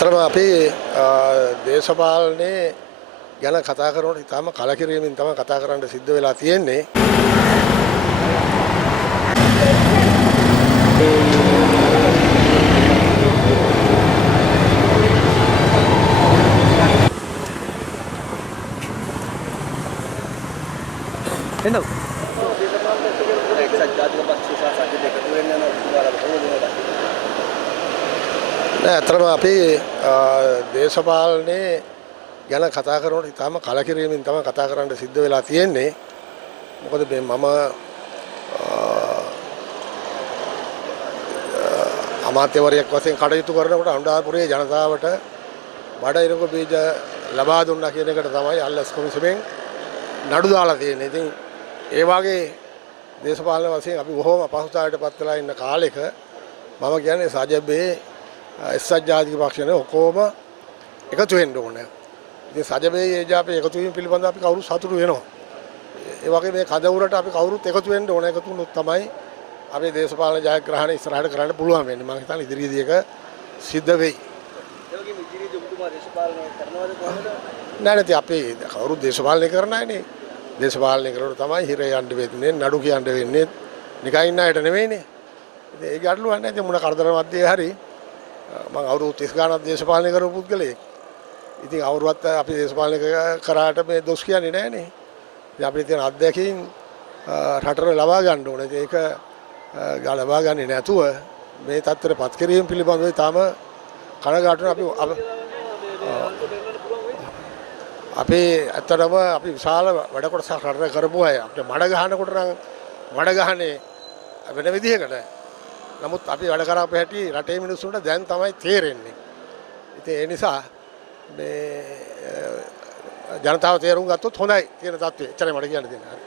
ඇත්තටම අපි දේශපාලනේ ගැන කතා කරනකොට ඉතාලම කලකිරීමෙන් තමයි කතා කරන්න සිද්ධ වෙලා තියෙන්නේ. එන්නකො ඇත්තටම අපි දේශපාලනේ ගැන කතා කරනකොට ඉතාලම කලකිරීමෙන් තමයි කතා කරන්න සිද්ධ වෙලා තියෙන්නේ. මොකද මේ මම අමාත්‍යවරයෙක් වශයෙන් කටයුතු කරනකොට අනුරාධපුරයේ ජනතාවට බඩ බීජ ලබා දුන්නා කියන එකට තමයි අල්ලස් කොමිසමෙන් නඩු දාලා තියෙන්නේ. ඉතින් ඒ වගේ දේශපාලන වශයෙන් අපි බොහෝම අපහසුතාවයටපත් වෙලා ඉන්න කාලෙක මම කියන්නේ සජබේ එක්සත් ජාතික පක්ෂනේ ඔක්කොම එකතු වෙන්න ඕනේ. ඉතින් සජබේ ඒජාපේ එකතු වීම පිළිබඳව අපි කවුරු සතුටු වෙනවා. ඒ වගේ මේ කදවුරට අපි කවුරුත් එකතු වෙන්න ඕනේ. එකතු වුණොත් තමයි අපේ දේශපාලන ජයග්‍රහණය ඉස්සරහට කරන්න පුළුවන් වෙන්නේ. මම හිතන්නේ ඉදිරියේදී ඒක සිද්ධ වෙයි. ඒ වගේම ඉදිරියේදී ඔබතුමා දේශපාලනය කරනවද කොහොමද? නැත්නම් අපි කවුරු දේශපාලනය කරන අයනේ. දේශපාලනය කරනකොට තමයි හිර යන්න වෙන්නේ, නඩු කියන්න වෙන්නේ. නිකන් ඉන්න අයට නෙවෙයිනේ. ඉතින් ඒ ගැටලුවක් නැහැ. ඉතින් මොන කරදර මැද්දේ හරි මම අවුරුදු 30 ගානක් දේශපාලනය කරපු පුද්ගලයෙක්. ඉතින් අවුරුද්දක් අපි දේශපාලනය කරාට මේ දොස් කියන්නේ නැහනේ. ඉතින් අපිට තියෙන අත්දැකීම් රටට ලබා ගන්න ඕනේ. ඒක ලබා ගන්නේ නැතුව මේ තත්ත්වයටපත් කිරීම පිළිබඳව තාම කනගාටුන අපි ඇත්තටම අපි විශාල වැඩ කොටසක් රටට කරපු අය. අපිට මඩ ගහනකොට නම් මඩ ගහන්නේ වෙන විදිහකට. නමුත් අපි වැඩ කරපු හැටි රටේ මිනිස්සුන්ට දැන් තමයි තේරෙන්නේ. ඉතින් ඒ නිසා මේ ජනතාව තේරුම් ගත්තොත් හොඳයි කියන තත්ත්වය. එච්චරයි මට කියන්න තියෙන්නේ.